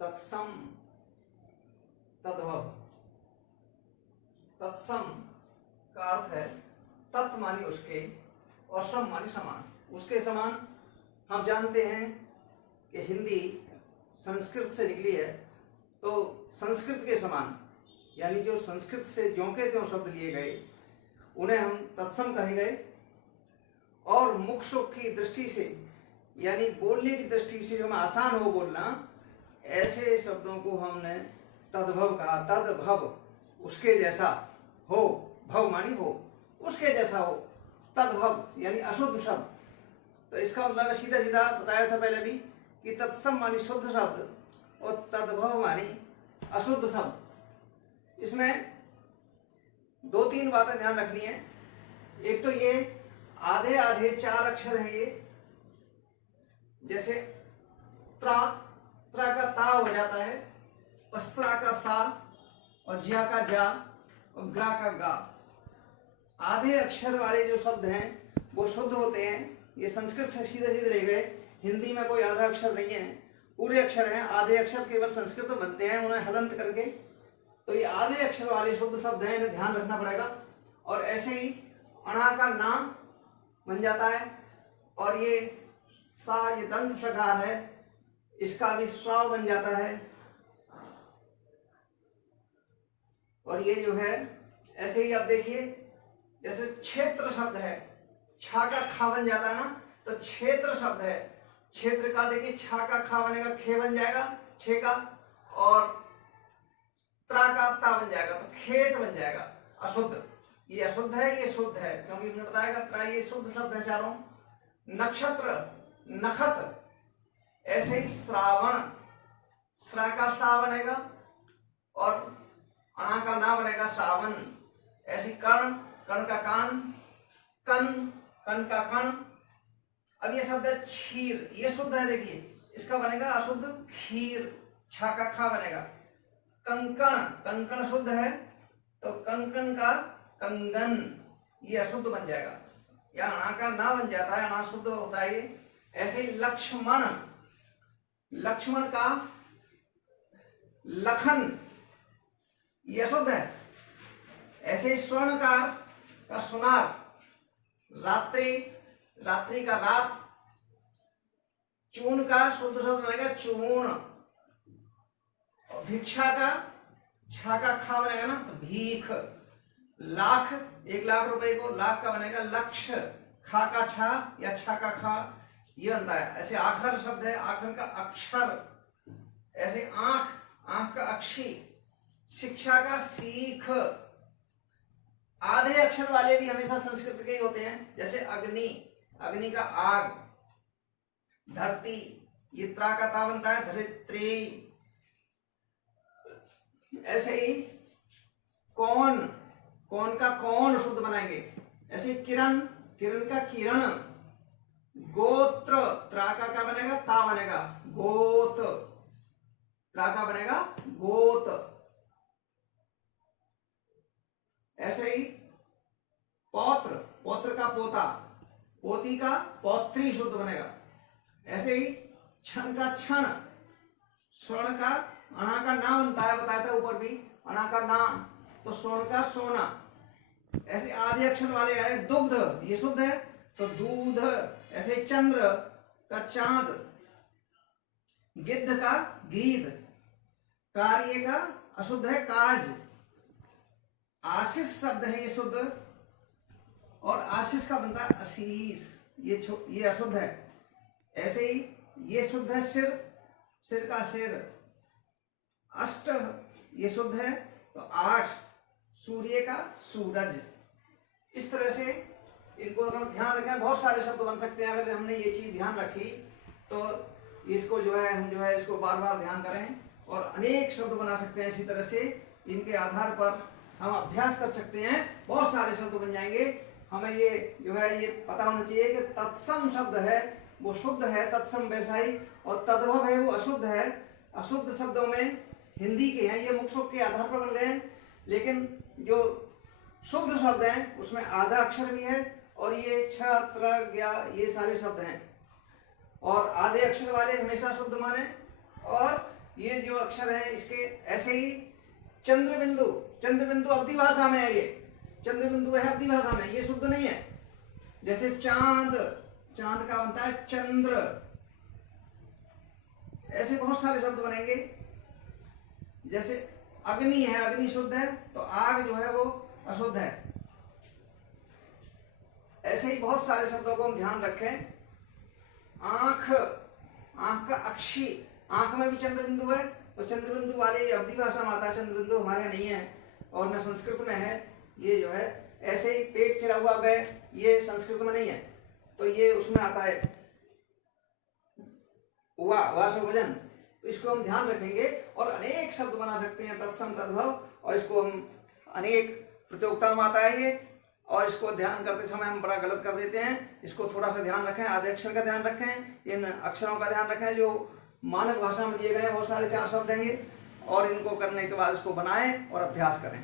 तत्सम, तद्भव। तत्सम का अर्थ है तत् मानी उसके और सम मानी समान। उसके समान हम जानते हैं कि हिंदी संस्कृत से निकली है, तो संस्कृत के समान यानी जो संस्कृत से ज्यों के त्यों शब्द लिए गए उन्हें हम तत्सम कहे गए। और मुख सुख की दृष्टि से यानी बोलने की दृष्टि से जो हमें आसान हो बोलना, ऐसे शब्दों को हमने तद्भव कहा। तद्भव, उसके जैसा हो, भव मानी हो, उसके जैसा हो। तद्भव यानी अशुद्ध शब्द। तो इसका मतलब सीधा सीधा बताया था पहले भी कि तत्सम मानी शुद्ध शब्द और तद्भव मानी अशुद्ध शब्द। इसमें दो तीन बातें ध्यान रखनी है। एक तो ये आधे आधे चार अक्षर हैं ये, जैसे त्रा, त्रा का ता हो जाता है, और स्रा का सा, और ज्या का जा, और ग्रा का गा। आधे अक्षर वाले जो शब्द हैं वो शुद्ध होते हैं। ये संस्कृत से सीधे सीधे ले गए। हिंदी में कोई आधा अक्षर नहीं है, पूरे अक्षर हैं। आधे अक्षर केवल संस्कृत में बनते हैं, उन्हें हलंत करके। तो ये आधे अक्षर वाले शुद्ध शब्द हैं, इन्हें ध्यान रखना पड़ेगा। और ऐसे ही अणा का ना बन जाता है, और ये सा, ये दंत सकार है, इसका भी श्राव बन जाता है। और ये जो है ऐसे ही आप देखिए, जैसे क्षेत्र शब्द है, छा का खा बन जाता है ना, तो क्षेत्र शब्द है। क्षेत्र का देखिए छा का खा बनेगा, खे बन जाएगा छे का, और त्रा का ता बन जाएगा, तो खेत बन जाएगा। अशुद्ध, ये अशुद्ध है, ये शुद्ध है, क्योंकि हमने बताया त्रा ये शुद्ध शब्द है चारों। नक्षत्र, नखत, ऐसे ही श्रावण, श्रा का सा बनेगा और अणा का ना बनेगा सावन। ऐसी कर्ण, कर्ण का कान, कन, कन का कण। अब ये शब्द है क्षीर, ये शुद्ध है, देखिए इसका बनेगा अशुद्ध खीर, छा का खा बनेगा। कंकण, कंकण शुद्ध है, तो कंकण का कंगन, ये अशुद्ध बन जाएगा, या अणा का ना बन जाता है, अणा शुद्ध होता है ये। ऐसे ही लक्ष्मण, लक्ष्मण का लखन, ये अशुद्ध है। ऐसे ही स्वर्णकार का सुनार, रात्रि, रात्रि का रात। चून का शुद्ध शब्द बनेगा चूर्ण, और भिक्षा का छा का खा बनेगा ना, तो भीख। लाख, 1 लाख रुपए को लाख का बनेगा लक्ष्य, खा का छा या छा का खा, ये बनता है। ऐसे आखर शब्द है, आखर का अक्षर। ऐसे आंख, आंख का अक्षी। शिक्षा का सीख। आधे अक्षर वाले भी हमेशा संस्कृत के ही होते हैं, जैसे अग्नि, अग्नि का आग। धरती, ये त्रा का ता बनता है, धरित्री। ऐसे ही कौन, कौन का कौन शुद्ध बनाएंगे। ऐसे किरण, किरण का किरण। गोत्र, त्रा का क्या बनेगा, ता बनेगा, गोत, त्रा का बनेगा गोत। ऐसे ही पौत्र, पौत्र का पोता, पोती का पौत्री शुद्ध बनेगा। ऐसे ही क्षण का क्षण, स्वर्ण का अणा का ना बनता है, बताया था ऊपर भी, अणा का ना, तो स्वर्ण का सोना। ऐसे आधे अक्षर वाले आए, दुग्ध, ये शुद्ध है, तो दूध। ऐसे चंद्र का चांद, गिद्ध का गीध, कार्य का अशुद्ध है काज। आशीष शब्द है, ये शुद्ध, और आशीष का बनता है आशीष, ये अशुद्ध है। ऐसे ही ये शुद्ध है सिर, सिर का सिर। अष्ट, ये शुद्ध है, तो 8। सूर्य का सूरज। इस तरह से इनको अगर ध्यान रखें, बहुत सारे शब्द बन सकते हैं। अगर हमने ये चीज ध्यान रखी तो इसको जो है हम जो है इसको बार बार ध्यान करें, और अनेक शब्द बना सकते हैं। इसी तरह से इनके आधार पर हम अभ्यास कर सकते हैं, बहुत सारे शब्द बन जाएंगे। हमें ये जो है ये पता होना चाहिए कि तत्सम शब्द है वो शुद्ध है, तत्सम वैसा ही, और तद्भव है वो अशुद्ध है। अशुद्ध शब्दों में हिंदी के हैं, ये मुख शुभ के आधार पर बन गए हैं, लेकिन जो शुद्ध शब्द हैं उसमें आधा अक्षर भी है, और ये छ, त्र, ज्ञा, ये सारे शब्द हैं। और आधे अक्षर वाले हमेशा शुद्ध माने, और ये जो अक्षर है इसके ऐसे ही चंद्र बिंदु अवधि भाषा में है, ये चंद्र बिंदु है अवधि भाषा में, ये शुद्ध नहीं है। जैसे चांद का बनता है चंद्र, ऐसे बहुत सारे शब्द बनेंगे। जैसे अग्नि है, अग्नि शुद्ध है, तो आग जो है वो अशुद्ध है। ऐसे ही बहुत सारे शब्दों को हम ध्यान रखें। आंख का अक्षी, आंख में भी चंद्र बिंदु है, तो चंद्र बिंदु वाले अवधि भाषा में आता है, चंद्र बिंदु हमारे यहाँ नहीं है और न संस्कृत में है। ये जो है ऐसे ही पेट चिरा हुआ वह, ये संस्कृत में नहीं है, तो ये उसमें आता है वा से वजन। तो इसको हम ध्यान रखेंगे और अनेक शब्द बना सकते हैं तत्सम तद्भव, और इसको हम अनेक प्रतियोगिता में आता है ये, और इसको ध्यान करते समय हम बड़ा गलत कर देते हैं। इसको थोड़ा सा ध्यान रखें, आधे अक्षर का ध्यान रखें, इन अक्षरों का ध्यान रखें जो मानक भाषा में दिए गए हैं। बहुत सारे 4 शब्द हैं ये, और इनको करने के बाद इसको बनाएं और अभ्यास करें।